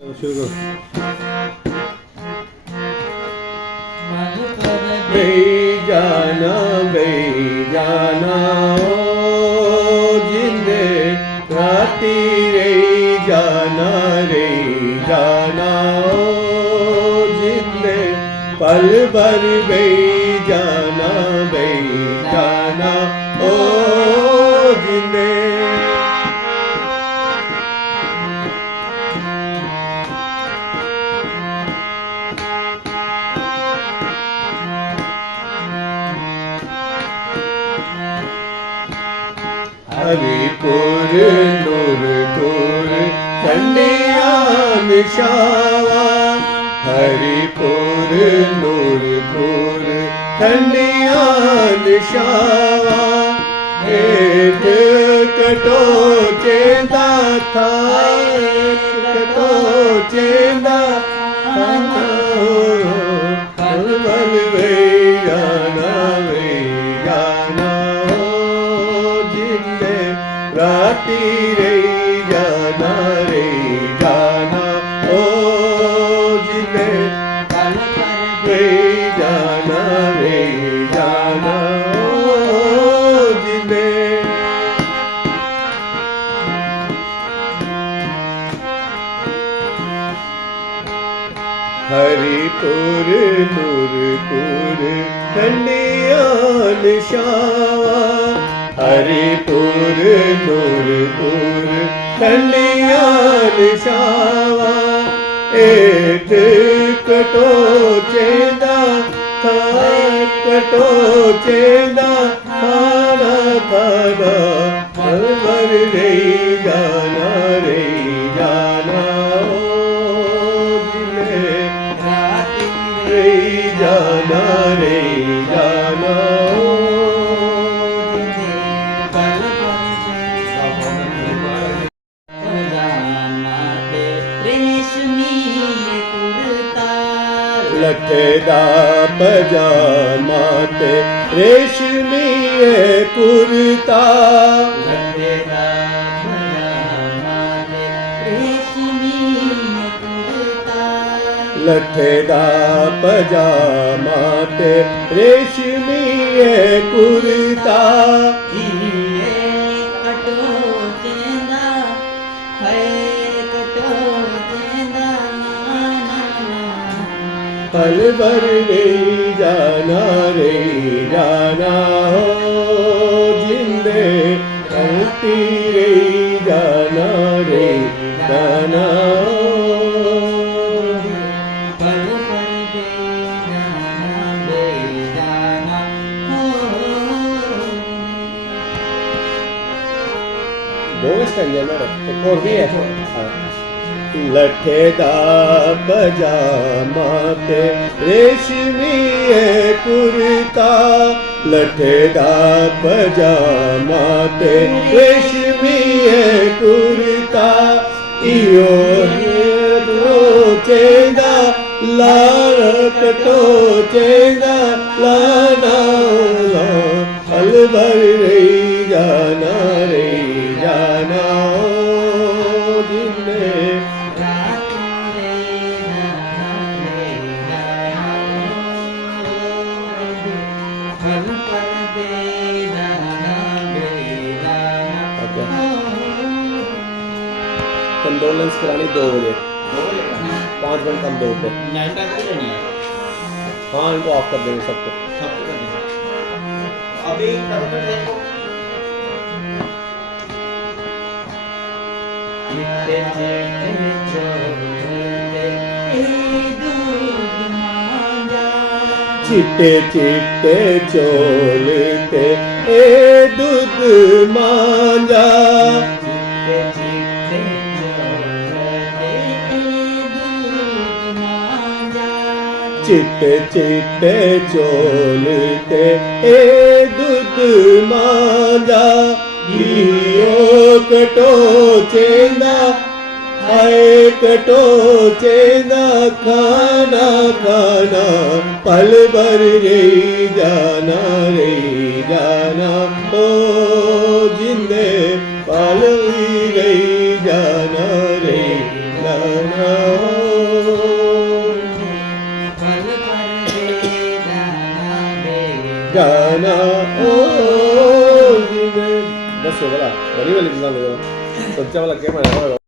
शुरू जाना ओ जिंदे राती रे जाना ओ जिंदे पल भर जाना ओ जिंदे हरिपुर नूरपुर ठंडिया निशावा हरिपुर नूरपुर ठंडिया निशावा एक कटो चेंदा था कटो चेंदा बल वे जाना राती रे जाना ओ जिले रे जाना ओ जिले हरिपुर नूरपुर ठंडिया निशावा हरिपुर नूरपुर ठंडिया निशावा एक कटो चेंदा था कटो चेंदा खाना खाना भर रे जाना ओ जिले रे जाना लठेदा पजामा ते रेशमी कुर्ता लठेदा पजामा ते रेशमी कुर्ता लठेदा पजामा ते रेशमी कुर्ता कटो चेंदा है कटो चेंदा पल भर रे जाना हो जिंदे करती रे जाना पल भर जाना दो स्टैंडे में एक और भी है लठेदा पजामा ते रेशमी कुर्ता लठेदा पजामा ते रेशमी कुर्ता इयो चेंदा लाल कटो चेंदा लाना पल भर जाना ओ जिले कंडोलेंस करानी 2 बजे 5 मिनट कम दो पे हाँ इनको ऑफ कर देंगे सबको अभी देखो चिट्टे चिट्टे चोलते ए दूध मांजा चिट्टे चिट्टे चोलते ए दूध मांजा इयो कटो चेंदा आए कटो चेंदा खाना पल भर रे जाना ओ जिंदे पल रे जाना ਗਾਣਾ ਓ ਜਿਵੇਂ ਦੱਸੋ ਭਲਾ ਬੜੀ ਵਾਲੀ ਗੱਲ ਸੱਚਾ ਵਾਲਾ ਕਿਹਾ ਮੈਂ